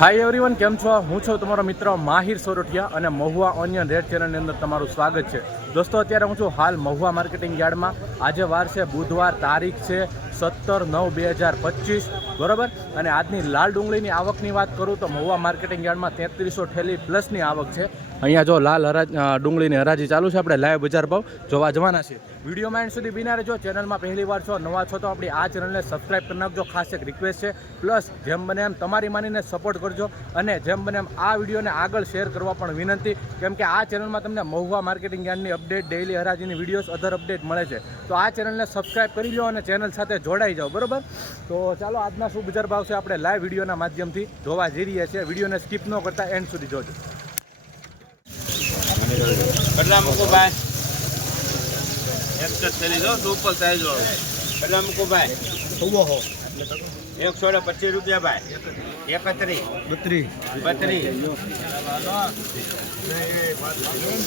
Hi everyone કેમ છો? હું છું તમારો મિત્ર માહિર સોરઠિયા અને મહુવા ઓનિયન રેડ ચેનલની અંદર તમારું સ્વાગત છે. દોસ્તો, અત્યારે હું છું હાલ મહુવા માર્કેટિંગ યાર્ડમાં. આજે વાર છે, બુધવાર તારીખ છે, સત્તર નવ બે હજાર પચીસ, બરાબર? અને આજની લાલ ડુંગળીની આવકની વાત કરું તો મહુવા માર્કેટિંગ યાર્ડમાં તેત્રીસો ઠેલી પ્લસની આવક છે. અહીંયા જો લાલ હરાજ ડુંગળીની હરાજી ચાલુ છે, આપણે લાઈવ બજાર ભાવ જોવા જવાના છે વિડીયોમાં એન્ડ સુધી બિના રહેજો. ચેનલમાં પહેલી વાર છો, નવા છો તો આપણી આ ચેનલને સબસ્ક્રાઇબ કરી નાખજો. ખાસ એક રિક્વેસ્ટ છે. પ્લસ જેમ બને એમ તમારી માનીને સપોર્ટ કરજો અને જેમ બને એમ આ વિડીયોને આગળ શેર કરવા પણ વિનંતી. કેમ કે આ ચેનલમાં તમને મહુવા માર્કેટિંગ જ્ઞાનની અપડેટ ડેઇલી હરાજીની વિડીયોઝ અધર અપડેટ મળે છે. તો આ ચેનલને સબસ્ક્રાઇબ કરી લો અને ચેનલ સાથે જોડાઈ જાઓ, બરોબર? તો ચાલો, આજના શું બજાર ભાવ છે આપણે લાઈવ વિડીયોના માધ્યમથી જોવા જઈ રહ્યા છીએ. વિડીયોને સ્કીપ ન કરતા, એન્ડ સુધી જોજો. એક જ થેલી જો સુપર સાઈઝ વાળો. કેટલા મૂકો ભાઈ એકસો ને પચીસ રૂપિયા ભાઈ. એકત્રીસ. બત્રીસ. બત્રીસ.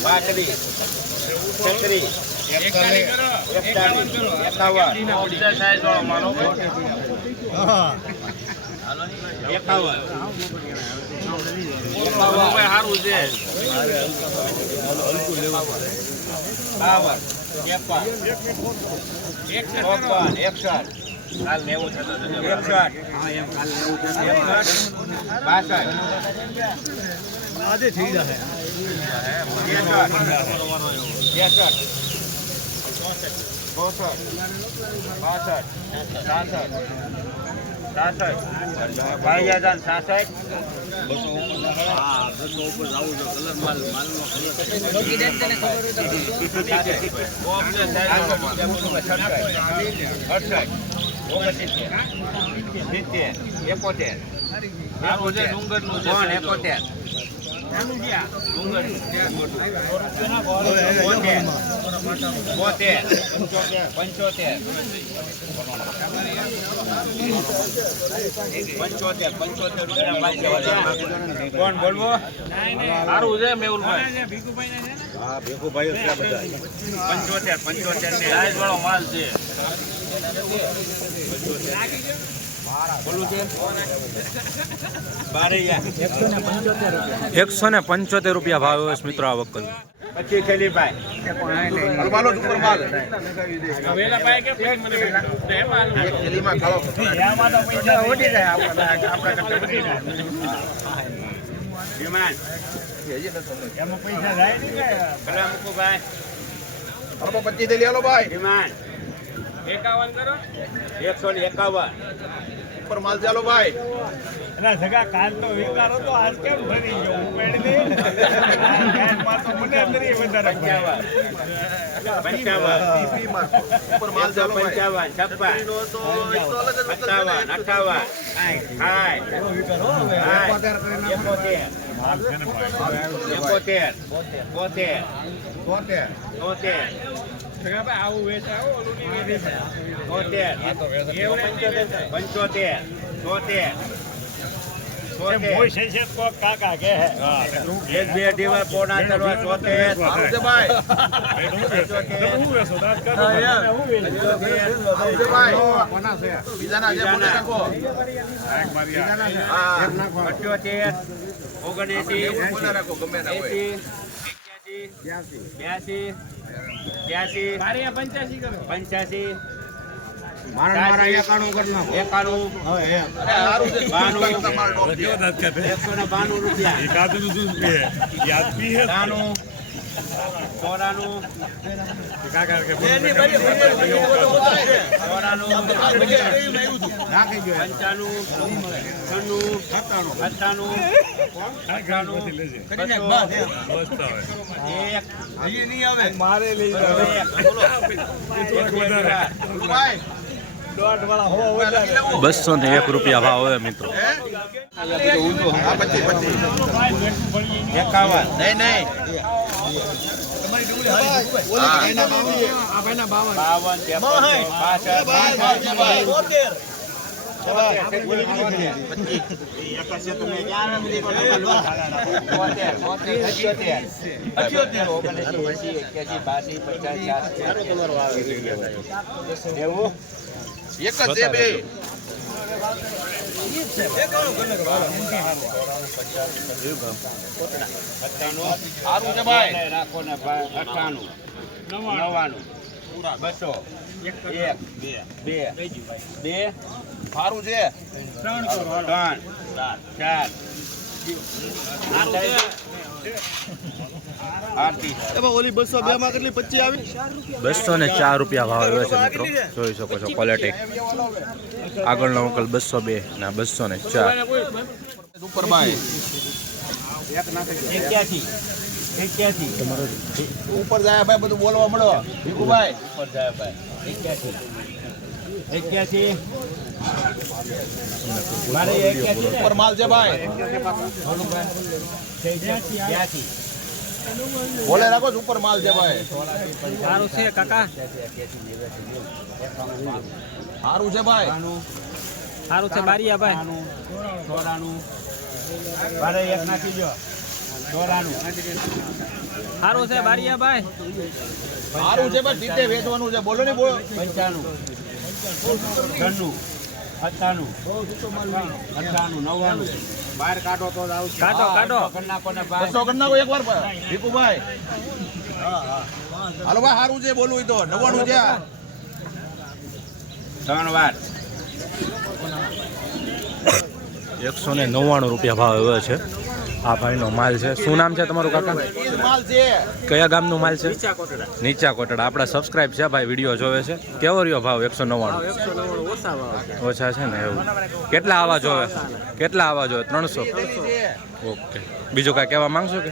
પાંત્રીસ. છત્રીસ. એકતાલીસ. એકાવન. સાઈઝ વાળો મારો એકાવન. સારું છે. બાવન. ત્રેપન એકસઠ કાલ નેવું થતો બાસઠ આજે થઈ જશે ત્રેસઠ ત્રેસઠ ચોસઠ બાસઠ સાસઠ એકોતેર એકોતેર બોતેર પંચોતેર પંચોતેર છે મેહુલભાઈ. બારે એકસો ને પંચોતેર રૂપિયા. ભાવ છે મિત્રો આ વખત પછી થેલી ભાઈ વિમાન કલા મૂકો ભાઈ પચીસ થેલી લો ભાઈ. વિમાન એકાવન કરો. એકસો ને એકાવન. ઉપર માલ ચાલો ભાઈ. એના સગા કાલ તો વિકાર હતો આજ કેમ ભરી ગયો? હું દે કાલમાં તો મને અંદરય વધારે સાઠ એકોતેર. એકોતેર. બોતેર. પંચોતેર તોતેર કાકા કે એક બે અઢી પોણા કરવા હા અઠ્યોતેર ઓગણએસી. બોલે રાખો ગમે ના હોય. એસી. એક્યાસી. બ્યાસી. ત્યાસી મારે પંચ્યાસી. એકસો ને બાનું રૂપિયા. પંચાણું છન્નું સત્તાણું અઠ્ઠાણું મારે લઈ બસો ને એક રૂપિયા ભાવ છે મિત્રો. એકાવન. નહીં નહીં. એક જ છે બે. સારું છે રાખો ને ભાઈ. અઠાણું નવ્વાણું બસો એક બે બે સારું છે ત્રણ ચાર આરતી એમાં ઓલી બસો બે કેટલી? પચી આવી? બસો ને ચાર રૂપિયા ભાવ આવ્યો છે મિત્રો. જોઈ શકો છો ક્વોલિટી આગળનો અંકલ બસો બે ના બસો ને ચાર. ઉપર જાય ભાઈ બધું બોલવા મળો. ભીખુભાઈ. ઉપર જાય ભાઈ. એક્યાસી. એક્યાસી. મારે એક્યાસી ઉપર માલ છે ભાઈ. એક્યાસી. બોલે રાખો છો, ઉપર માલ છે ભાઈ. સારું છે કાકા. સારું છે ભાઈ. સારું છે બારીયા ભાઈ. ચોરાણું એક નાખી ચોરાણું સારું છે બારીયા ભાઈ. સારું છે ભાઈ સીધે વેચવાનું છે. બોલો ને બોલો. પંચાણું. છન્નું. અઠ્ઠાણું અઠ્ઠાણું નવ્વાણું. બહાર કાઢો તો જ આવશે. કાઢો, કાઢો. બસો કરી નાખો એકવાર ભીખુભાઈ હાલો ભાઈ સારું છે બોલવું તો. નવ્વાણું છે ત્રણ વાર. એકસો ને નવ્વાણું રૂપિયા ભાવ આવ્યો છે. આ ભાઈનો માલ છે. શું નામ છે તમારું કાકા? કયા ગામનું માલ છે? નીચા કોટડા. આપણા સબસ્ક્રાઇબ છે ભાઈ વીડિયો જોવે છે. કેવો રહ્યો ભાવ? એકસો નવ્વાણું. ઓછા છે ને એવું. કેટલા આવા જોવે? કેટલા આવા જોવે? ત્રણસો. ઓકે. બીજું કાંઈ કહેવા માંગશો કે?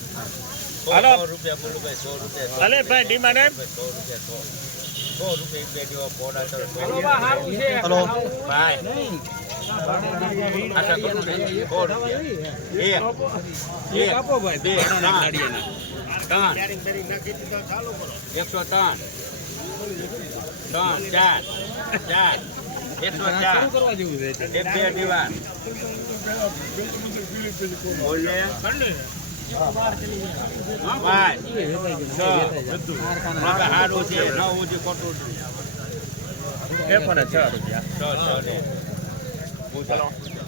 હાલો. રૂપિયા બોલું ભાઈ સો રૂપિયા અલે ભાઈ એમ સો રૂપિયા બે પોડા તો સો હલો ભાઈ. સો રૂપિયા. એક એક આપો ત્રણ. એકસો ત્રણ. ત્રણ ચાર. ચાર. એકસો ચાર. બે બોલે પાંચ છ રૂપિયા ને.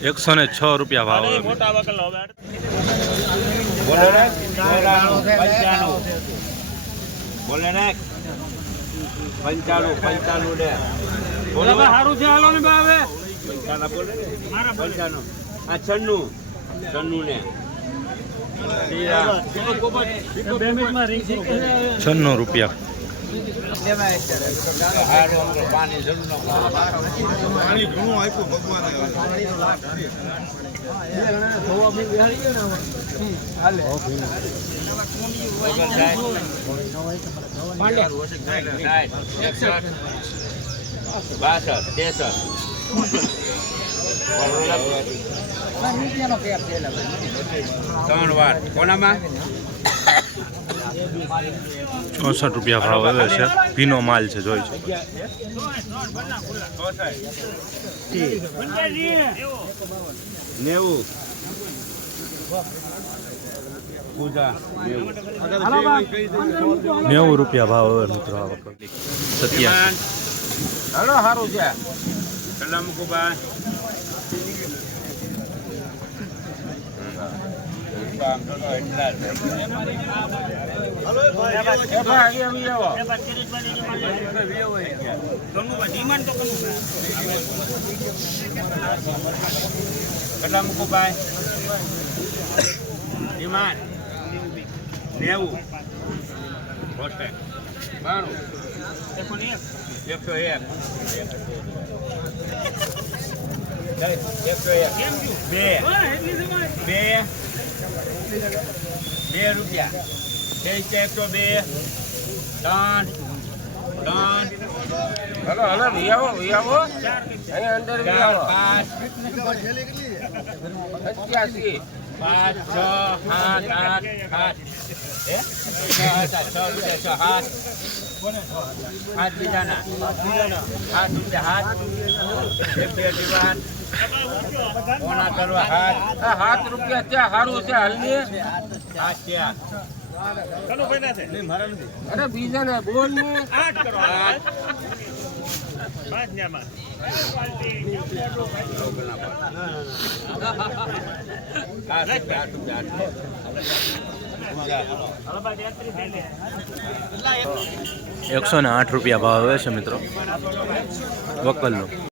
એકસો ને છ રૂપિયા ભાવ મોટા બોલે ચોરાણું પંચાણું પંચાણું રે બોલો સારું છે હાલો ને ભાઈ પંચાણું. આ છન્નું. છન્નું ને છન્નું રૂપિયા. બાસઠ ત્રેસઠ ત્રણ વાર. કોનામાં? ચોસઠ રૂપિયા ભાવ આવે છે. ભીનો માલ છે જોઈ નેવું. નેવું રૂપિયા ભાવ આવ્યો મિત્રો આ વખત. સત્યા હલો સારું છે. સલામ કેટલા મૂકું ભાઈ ડિમાન્ડ નેવું બાણું એકસો એક એકસો એક બે બે બે રૂપિયા. છે એકસો બે. ત્રણ. હલો હલો વિયાવો વિયાવો. અહીંયા અંદર વિયાવો. પચ્યાસી પાંચ છ સાત આઠ સાત. હે? છ હતા, છ રૂપિયા છ હાથ. હાથ બીજાના. હાથ રૂપિયા હાથ. બે કરવા હાથ. આ હાથ રૂપિયા ત્યાં સારું છે હાલની? અરે બીજા ને બોલ ને. એકસો ને આઠ રૂપિયા ભાવ આવે છે મિત્રો. વકલનો.